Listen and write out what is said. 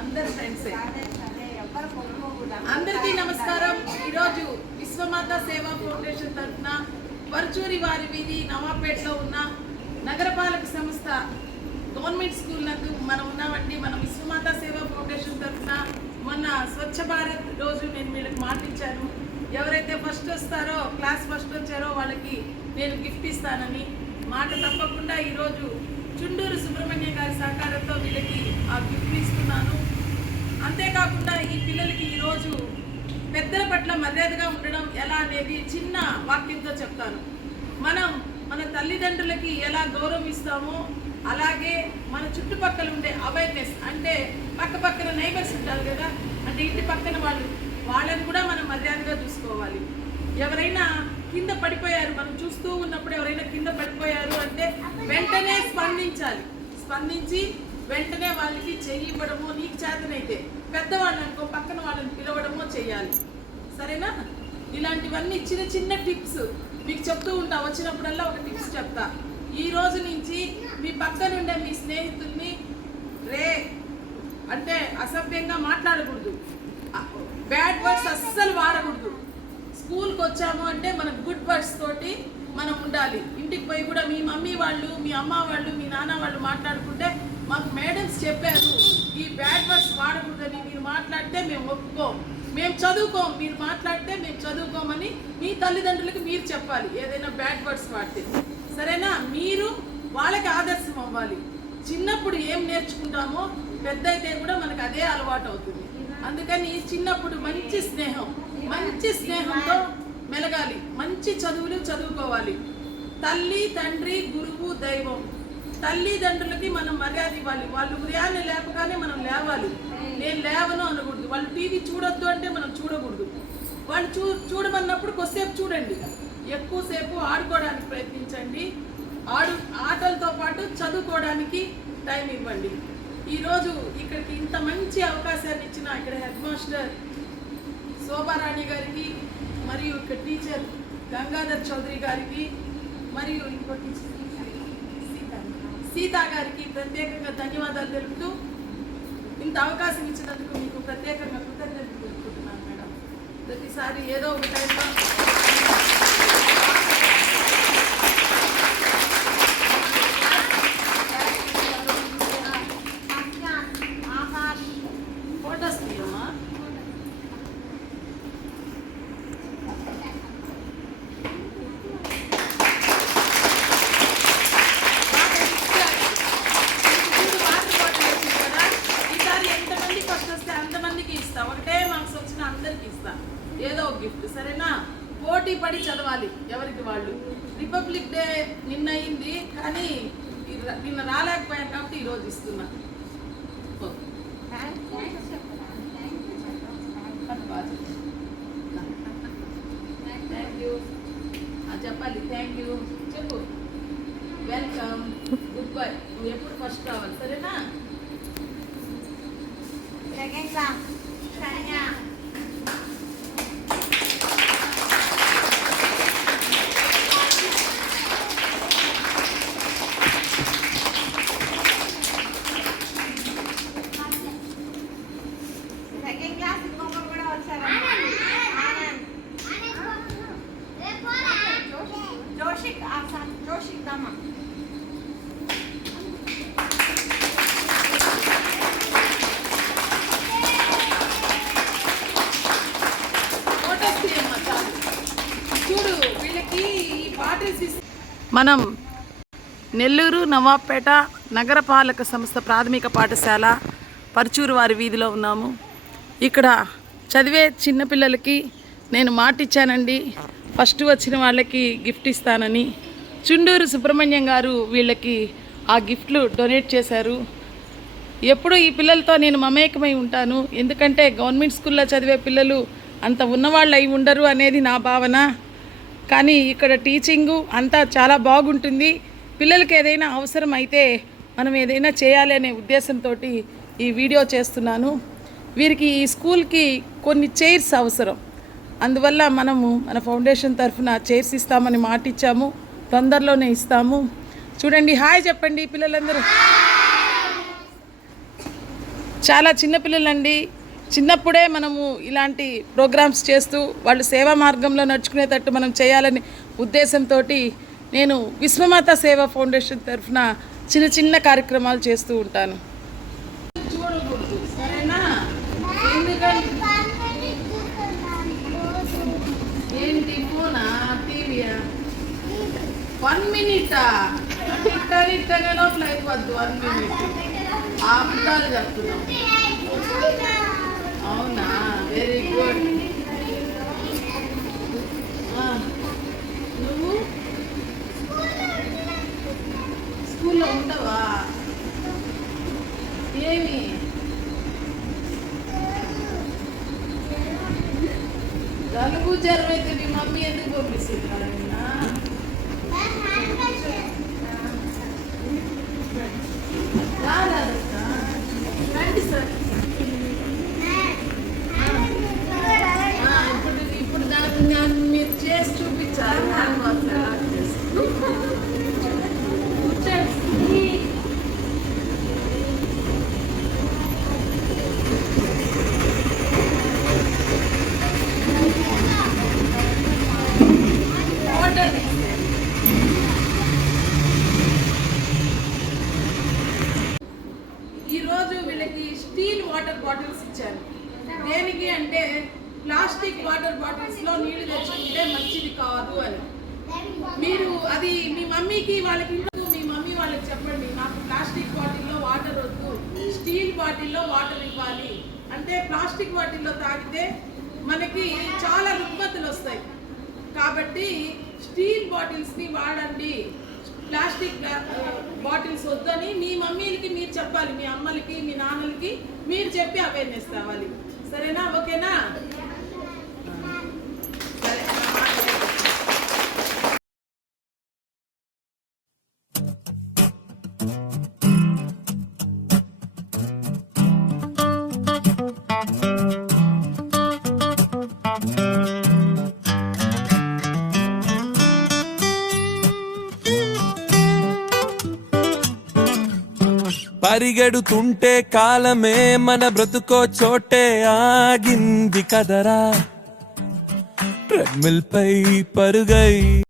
అందరు ఫ్రెండ్సే అందరికీ నమస్కారం. ఈరోజు విశ్వమాత సేవా ఫౌండేషన్ తరఫున పరుచూరి వారి వీధి నవాపేటలో ఉన్న నగరపాలక సంస్థ గవర్నమెంట్ స్కూల్ నందు మనం ఉన్నామండి. మనం విశ్వమాత సేవా ఫౌండేషన్ తరఫున మొన్న స్వచ్ఛ భారత్ రోజు నేను వీళ్ళకి మాటించాను ఎవరైతే ఫస్ట్ వస్తారో క్లాస్ ఫస్ట్ వచ్చారో వాళ్ళకి నేను గిఫ్ట్ ఇస్తానని మాట తప్పకుండా ఈరోజు చుండూరు సుబ్రహ్మణ్యం గారి సహకారంతో వీళ్ళకి ఆ గిఫ్ట్ ఇస్తున్నాను అంతేకాకుండా ఈ పిల్లలకి ఈరోజు పెద్దల పట్ల మర్యాదగా ఉండడం ఎలా అనేది చిన్న వాక్యంతో చెప్తాను. మనం మన తల్లిదండ్రులకి ఎలా గౌరవం ఇస్తామో అలాగే మన చుట్టుపక్కల ఉండే అవేర్నెస్ అంటే పక్క పక్కన నైబర్స్ ఉంటారు కదా అంటే ఇంటి పక్కన వాళ్ళు వాళ్ళని కూడా మనం మర్యాదగా చూసుకోవాలి. ఎవరైనా కింద పడిపోయారు మనం చూస్తూ ఉన్నప్పుడు ఎవరైనా కింద పడిపోయారు అంటే వెంటనే స్పందించాలి. స్పందించి వెంటనే వాళ్ళకి చెయ్యి ఇవ్వడము నీకు చేతనైతే పెద్దవాళ్ళు అనుకో పక్కన వాళ్ళని పిలవడమో చేయాలి. సరేనా? ఇలాంటివన్నీ చిన్న చిన్న టిప్స్ మీకు చెప్తూ ఉంటా. వచ్చినప్పుడల్లా ఒక టిప్స్ చెప్తా. ఈ రోజు నుంచి మీ పక్కనుండే మీ స్నేహితుల్ని రే అంటే అసభ్యంగా మాట్లాడకూడదు. బ్యాడ్ వర్డ్స్ అస్సలు వాడకూడదు. స్కూల్కి వచ్చాము అంటే మనం గుడ్ వర్డ్స్ తోటి మనం ఉండాలి. ఇంటికి పోయి కూడా మీ మమ్మీ వాళ్ళు మీ అమ్మ వాళ్ళు మీ నాన్న వాళ్ళు మాట్లాడుకుంటే మాకు మేడమ్స్ చెప్పారు ఈ బ్యాడ్ వర్డ్స్ వాడకూడదని మీరు మాట్లాడితే మేము ఒప్పుకోం. మేము చదువుకోం మీరు మాట్లాడితే మేము చదువుకోమని మీ తల్లిదండ్రులకి మీరు చెప్పాలి ఏదైనా బ్యాడ్ వర్డ్స్ వాడితే. సరేనా? మీరు వాళ్ళకి ఆదర్శం అవ్వాలి. చిన్నప్పుడు ఏం నేర్చుకుంటామో పెద్ద అయితే కూడా మనకు అదే అలవాటు అవుతుంది. అందుకని చిన్నప్పుడు మంచి స్నేహం మంచి స్నేహంతో మెలగాలి. మంచి చదువులు చదువుకోవాలి. తల్లి తండ్రి గురువు దైవం. తల్లిదండ్రులకి మనం మర్యాద ఇవ్వాలి. వాళ్ళు ఉదయాన్నే లేపగానే మనం లేవాలి. నేను లేవను అనకూడదు. వాళ్ళు టీవీ చూడొద్దు అంటే మనం చూడకూడదు. వాళ్ళు చూ చూడమన్నప్పుడు కొద్దిసేపు చూడండి. ఎక్కువసేపు ఆడుకోవడానికి ప్రయత్నించండి. ఆడు ఆటలతో పాటు చదువుకోవడానికి టైం ఇవ్వండి. ఈరోజు ఇక్కడికి ఇంత మంచి అవకాశాన్ని ఇచ్చిన ఇక్కడ హెడ్ మాస్టర్ శోభారాణి గారికి మరియు ఇక్కడ టీచర్ గంగాధర్ చౌదరి గారికి మరియు ఇంకో టీచర్ సీతా గారికి ప్రత్యేకంగా ధన్యవాదాలు తెలుపుతూ ఇంత అవకాశం ఇచ్చినందుకు మీకు ప్రత్యేకంగా కృతజ్ఞతలు తెలుపుకుంటున్నాను మేడం. ప్రతిసారి ఏదో ఒక టైంలో అయినా పోటీ పడి చదవాలి ఎవరికి వాళ్ళు? రిపబ్లిక్ డే నిన్న అయింది కానీ నిన్న రాలేకపోయాను కాబట్టి ఈరోజు ఇస్తున్నా. థ్యాంక్ యూ చెప్పాలి. థ్యాంక్ యూ చెప్పు. వెల్కమ్ గుడ్ బై నువ్వు ఎప్పుడు ఫస్ట్ రావాలి సరేనా సెకండ్ క్లాస్ ఇంకొకరు కూడా వచ్చారు ఆనంద్ జోషిక్ ఆ సన్ జోషిక్ దమ్మ ఫోటోస్ తీయమ్మా చాలు చూడు వీళ్ళకి ఈ బాటిల్స్ ఇస్ మనం నెల్లూరు నవాబ్పేట నగరపాలక సంస్థ ప్రాథమిక పాఠశాల పరుచూరు వారి వీధిలో ఉన్నాము. ఇక్కడ చదివే చిన్నపిల్లలకి నేను మాటిచ్చానండి. ఫస్ట్ వచ్చిన వాళ్ళకి గిఫ్ట్ ఇస్తానని. చుండూరు సుబ్రహ్మణ్యం గారు వీళ్ళకి ఆ గిఫ్ట్లు డొనేట్ చేశారు. ఎప్పుడు ఈ పిల్లలతో నేను మమేకమై ఉంటాను. ఎందుకంటే గవర్నమెంట్ స్కూల్లో చదివే పిల్లలు అంత ఉన్నవాళ్ళు అయి ఉండరు అనేది నా భావన. కానీ ఇక్కడ టీచింగు అంతా చాలా బాగుంటుంది. పిల్లలకి ఏదైనా అవసరం అయితే మనం ఏదైనా చేయాలి అనే ఉద్దేశంతో ఈ వీడియో చేస్తున్నాను. వీరికి ఈ స్కూల్కి కొన్ని చైర్స్ అవసరం. అందువల్ల మనము మన ఫౌండేషన్ తరఫున చైర్స్ ఇస్తామని మాట ఇచ్చాము. తొందరలోనే ఇస్తాము. చూడండి హాయ్ చెప్పండి పిల్లలందరూ. చాలా చిన్నపిల్లలండి చిన్నప్పుడే మనము ఇలాంటి ప్రోగ్రామ్స్ చేస్తూ వాళ్ళు సేవా మార్గంలో నడుచుకునేటట్టు మనం చేయాలని ఉద్దేశంతో నేను విశ్వమాత సేవా ఫౌండేషన్ తరఫున చిన్న చిన్న కార్యక్రమాలు చేస్తూ ఉంటాను. ఏంటి ఫోనా? టీవీయా? వన్ మినిటా? One minute. చెప్తున్నాం అవునా? వెరీ గుడ్ నువ్వు? స్కూల్లో ఉండవా ఏమి? జలుబు జ్వరం అయితే మీ మమ్మీ ఎందుకు పంపిస్తుంది నారాయణ? రండి సార్. చేసి కూర్చోండి. వాటర్ ఈరోజు వీళ్ళకి స్టీల్ వాటర్ బాటిల్స్ ఇచ్చారు దేనికి అంటే ప్లాస్టిక్ వాటర్ బాటిల్స్లో నీళ్ళు తెచ్చుకుంటే మంచిది కాదు అని. మీరు అది మీ మమ్మీకి వాళ్ళకి ఇంట్లో మీ మమ్మీ వాళ్ళకి చెప్పండి నాకు ప్లాస్టిక్ బాటిల్లో వాటర్ వద్దు స్టీల్ బాటిల్లో వాటర్ ఇవ్వాలి. అంటే ప్లాస్టిక్ బాటిల్లో తాగితే మనకి చాలా రుగ్మతులు వస్తాయి. కాబట్టి స్టీల్ బాటిల్స్ని వాడండి ప్లాస్టిక్ బాటిల్స్ వద్దని మీ మమ్మీలకి మీరు చెప్పాలి మీ అమ్మలకి మీ నాన్నలకి మీరు చెప్పి అవేర్నెస్ కావాలి సరేనా ఓకేనా సరే పరిగెడుతుంటే కాలమే మన బ్రతుకో చోటే ఆగింది కదరా. ట్రెడ్మిల్ పై పరుగై